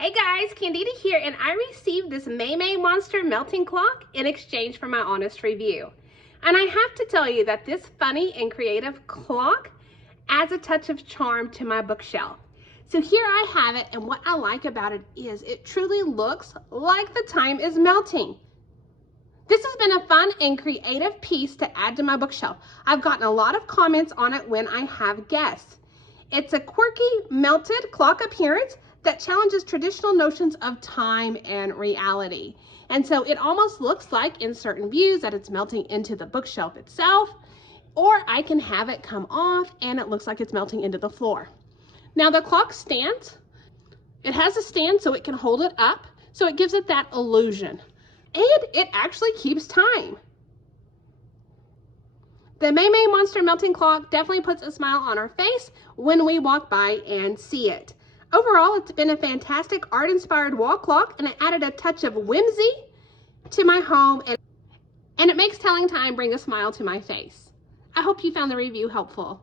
Hey guys, Candida here, and I received this MaiMaiMonster Melting Clock in exchange for my honest review. And I have to tell you that this funny and creative clock adds a touch of charm to my bookshelf. So here I have it, and what I like about it is it truly looks like the time is melting. This has been a fun and creative piece to add to my bookshelf. I've gotten a lot of comments on it when I have guests. It's a quirky, melted clock appearance that challenges traditional notions of time and reality. And so it almost looks like in certain views that it's melting into the bookshelf itself, or I can have it come off and it looks like it's melting into the floor. Now the clock stands. It has a stand so it can hold it up, so it gives it that illusion. And it actually keeps time. The MaiMaiMonster Melting Clock definitely puts a smile on our face when we walk by and see it. Overall, it's been a fantastic art-inspired wall clock, and it added a touch of whimsy to my home, and it makes telling time bring a smile to my face. I hope you found the review helpful.